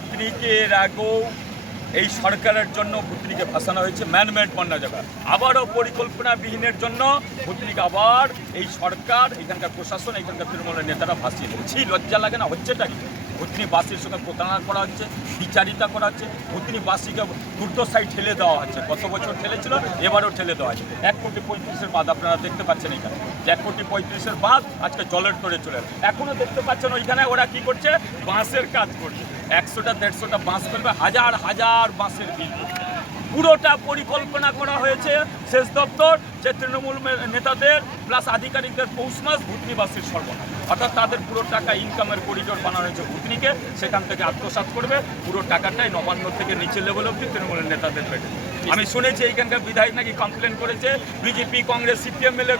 ভুতনিকে এর আগেও এই সরকারের জন্য ভুতনিকে ভাসানো হয়েছে ম্যানমেড বন্যা জায়গা, আবারও পরিকল্পনাবিহীনের জন্য ভুতনিকে আবার এই সরকার, এখানকার প্রশাসন, এখানকার তৃণমূলের নেতারা ভাসিয়ে দিচ্ছে। লজ্জা লাগে না? হচ্ছেটা কি? ভুতনিবাসীর সঙ্গে প্রতারণা করা হচ্ছে, বিচারিতা করা হচ্ছে, ভুতনিবাসীকে দুর্দশায় ঠেলে দেওয়া হচ্ছে। গত বছর ঠেলেছিল, এবারও ঠেলে দেওয়া হচ্ছে। 1,35,000 বাঁধ আপনারা দেখতে পাচ্ছেন এখানে, 1,35,000 বাঁধ আজকে জলের তরে চলে গেল। এখনও দেখতে পাচ্ছেন ওইখানে ওরা কি করছে, বাঁশের কাজ করছে। 100টা 150টা বাঁশ ফেলবে, হাজার হাজার বাঁশের বিল। পুরোটা পরিকল্পনা করা হয়েছে সেচ দপ্তর, যে তৃণমূল নেতাদের প্লাস আধিকারিকদের পৌষ মাস ভুতনিবাসীর সর্বনাশ। অর্থাৎ তাদের পুরো টাকা ইনকামের করিডোর বানানো হয়েছে ভুতনিকে, সেখান থেকে আত্মসাৎ করবে। পুরো টাকাটাই নবান্ন থেকে নিচে লেভেল অব্দি তৃণমূলের নেতাদের পেটে। আমি শুনেছি এইখানকার বিধায়ক নাকি কমপ্লেন করেছে বিজেপি, কংগ্রেস, সিপিএম মিলে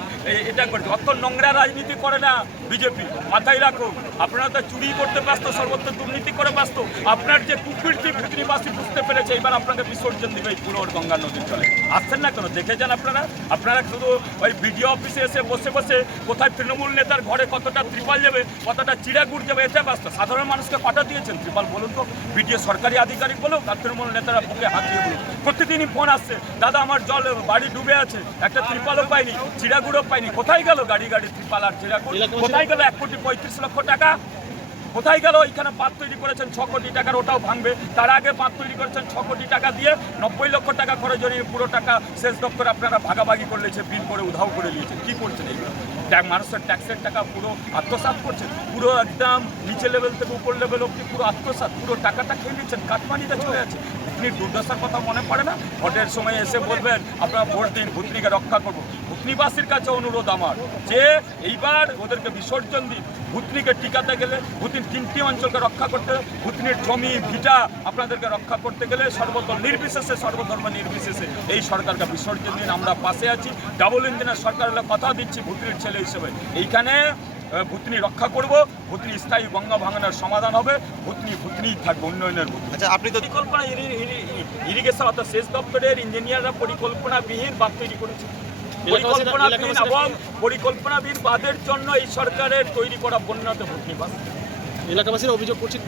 এটা করছে। অত নোংরা রাজনীতি করে না বিজেপি, মাথায় রাখুন। আপনারা তো চুরি করতে ব্যস্ত, সর্বত্র দুর্নীতি করে ব্যস্ত। আপনার যে কুকীর্তি ভুতনিবাসী বুঝতে পেরেছে, এবার আপনাকে বিসর্জন দেবে এই পুরো গঙ্গা নদীর জলে। আসছেন না কেন? দেখে যান আপনারা। আপনারা শুধু ওই বিডিও অফিসে এসে বসে বসে কোথায় তৃণমূল নেতার ঘরে কতটা ত্রিপাল যাবে, কতটা চিড়াগুড় যাবে, এটা ব্যস্ত। সাধারণ মানুষকে পাঠা দিয়েছেন ত্রিপাল বলুন তো, বিডিও সরকারি আধিকারিক বলুক আর তৃণমূল নেতারা বুকে হাত দিয়ে বলুক। প্রতিদিনই ফোন আসছে, দাদা আমার জল বাড়ি ডুবে আছে, একটা ত্রিপালও পাইনি, চিড়াগুড়ও পাইনি। কোথায় গেল গাড়ি গাড়ি ত্রিপাল আর চিড়াগুড়? কোথায় গেল 1,35,00,000 টাকা? কোথায় গেল? ওইখানে বাঁধ তৈরি করেছেন 6 কোটি টাকার, ওটাও ভাঙবে। তার আগে বাঁধ তৈরি করেছেন 6 কোটি টাকা দিয়ে, 90 লক্ষ টাকা খরচ হয়ে পুরো টাকা সেচ দপ্তর আপনারা ভাগাভাগি করে নিয়েছে, বিল করে উধাও করে নিয়েছেন। কী করছেন এইগুলো? মানুষের ট্যাক্সের টাকা পুরো আত্মসাৎ করছেন, পুরো একদম নিচে লেভেল থেকে উপর লেভেল অব্দি পুরো আত্মসাৎ, পুরো টাকাটা খেয়ে নিচ্ছেন, কাটমানিতে চলে যাচ্ছে। ভুতনির দুর্দশার কথা মনে পড়ে না? ভোটের সময় এসে বলবেন আপনারা ভোট দিন, ভুতনিকে রক্ষা করবো। ভুতনিবাসীর কাছে অনুরোধ আমার যে এইবার ওদেরকে বিসর্জন দিন। ভুতনিকে টিকাতে গেলে, ভুতনির 3টি অঞ্চলকে রক্ষা করতে, ভুতনির জমি ভিটা আপনাদেরকে রক্ষা করতে গেলে সর্বদল নির্বিশেষে, সর্বধর্ম নির্বিশেষে এই সরকারকে বিসর্জন দিন। আমরা পাশে আছি। ডাবল ইঞ্জিনের সরকার হলে কথা দিচ্ছি ভুতনির ছেলে হিসেবে এইখানে ভুতনি রক্ষা করব। ভুতনি স্থায়ী গঙ্গা ভাঙনের সমাধান হবে। ভুতনিই থাকবে উন্নয়নের ভুতনি। আচ্ছা, আপনি তো পরিকল্পনা ইরিগেশন অর্থাৎ সেচ দপ্তরের ইঞ্জিনিয়াররা পরিকল্পনাবিহীন বাঁধ তৈরি করেছে। পরিকল্পনাবিহীন বাঁধের জন্য এই সরকারের তৈরি করা বন্যাতে ভুতনিবাস। এলাকাবাসীরা অভিযোগ করছেন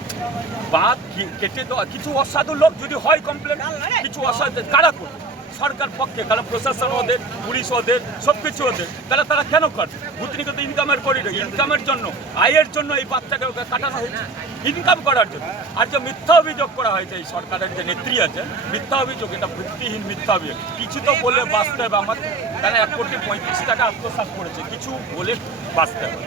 বাঁধ কেটে দেওয়া। কিছু অসাধু লোক যদি হয় কমপ্লেন, কিছু অসাধু কারা করবে? সরকার পক্ষে, কারণ প্রশাসন ওদের, পুলিশ ওদের, সব কিছু ওদের। তাহলে তারা কেন করবে? ভুতনিকে তো ইনকামের করিডোর, ইনকামের জন্য, আয়ের জন্য এই বাচ্চাকে কাটানো হয়েছে, ইনকাম করার জন্য। আর যে মিথ্যা অভিযোগ করা হয়েছে এই সরকারের যে নেত্রী আছে, মিথ্যা অভিযোগ, এটা ভিত্তিহীন মিথ্যা অভিযোগ। কিছু তো বলে বাঁচতে হবে আমাকে, কারণ 1,35,00,000 টাকা আত্মসাৎ করেছে, কিছু বলে বাঁচতে হবে।